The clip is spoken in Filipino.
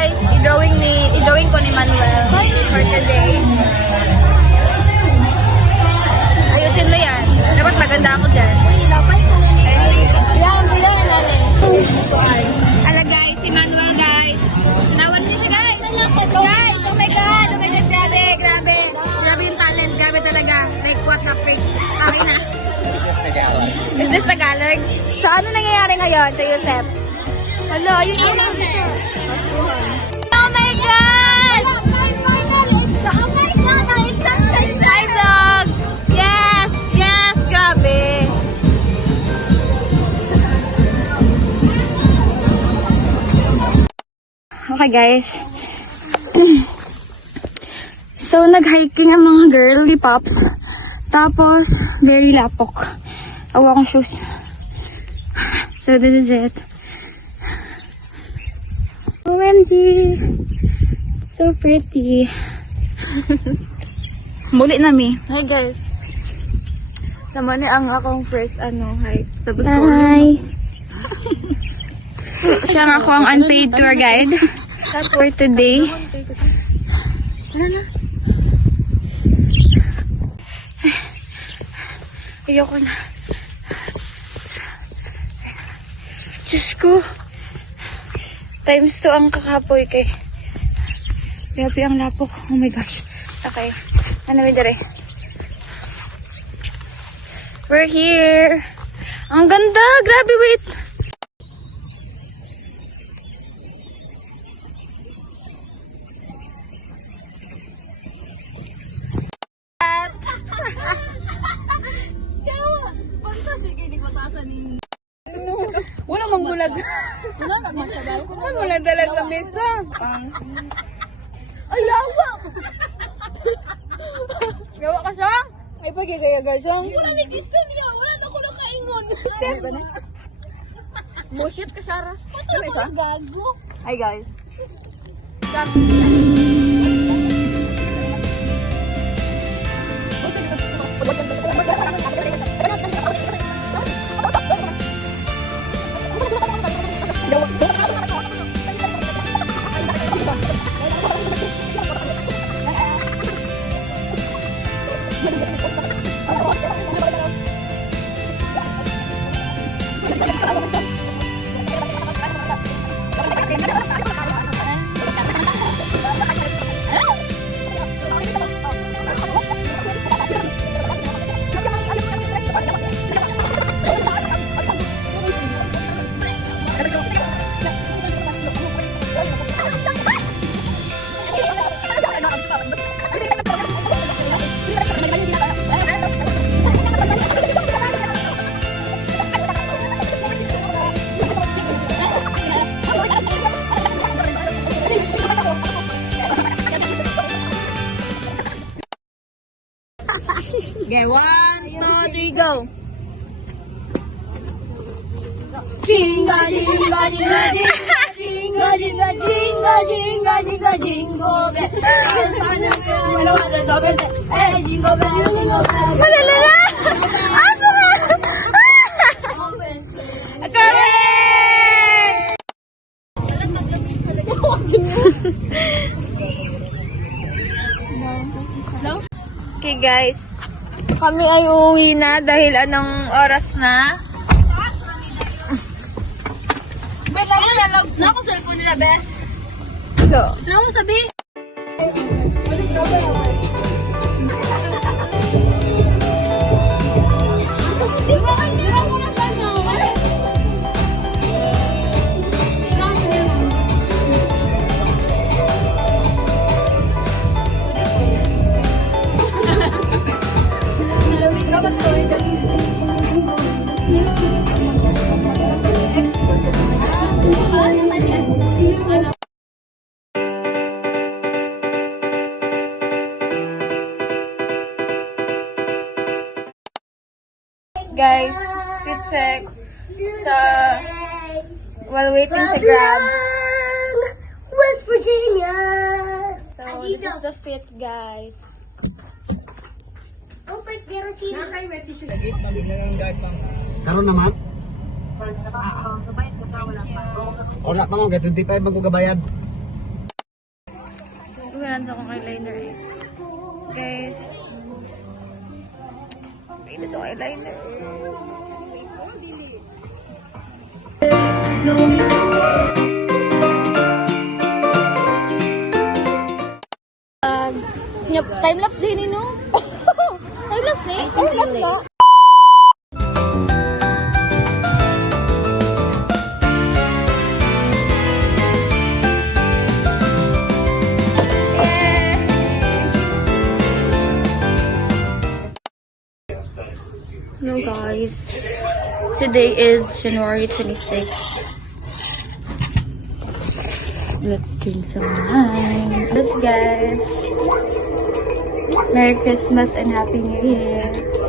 guys, i-drawing ko ni Manuel for today. Ayusin mo yan. Dapat maganda ako dyan. Ala guys, si Manuel guys. Nawan niyo siya guys. Guys, oh my god, grabe. Grabe yung talent, grabe talaga. Like what the freak. Okay na. Is this Tagalog? So ano nangyayari ngayon sa Yusef? Hello, yun yung oh my god! Hi vlog! Yes, grabe. Okay guys. So nag-hiking ang mga girly pops. Tapos very lapok. Awa akong shoes. So this is it. OMG! So pretty. Muli na mi. Hi guys. Sama ni ang akong first hike. Hi! Siya nga ako ang unpaid tour guide for today. Ayoko na. Diyos ko. Times 2 ang kakapoy kay. Grabe ang lapok. Oh my gosh. Okay. Ano may dire? We're here. Ang ganda. Grabe, wait. Wala mang bulag. Wala bulag dalag na mesa. Ay, yawa! Yawa ka siya? Ay, pagigaya-gaya siya. Wala ni Gitson niya. Wala na ko nakaingon. Bullshit ka, Sarah. Ano isa? Gago. Hi, guys. Okay, 1, 2, 3, go! Jinga, jinga, jinga, jinga, jinga, jinga, jinga, jinga, jingle bell. Hey, jingle bell, jingle bell. Malalala! Asa nga? Correct! Okay guys, kami ay uuwi na dahil anong oras na? Bet, na ako cellphone nila, bes. Go. Na ako sabi. Guys, fit check while waiting sa Grab. West Virginia. So this is the fit, guys. Karon naman? Wala pa mo, 25 ang gabayad. Wala sa akong eyeliner eh. Guys. Wait, ito eyeliner. Time-lapse din eh, no? Time-lapse eh? Time-lapse na. Hello guys, today is January 26th. Let's drink some wine. Yes guys, Merry Christmas and Happy New Year.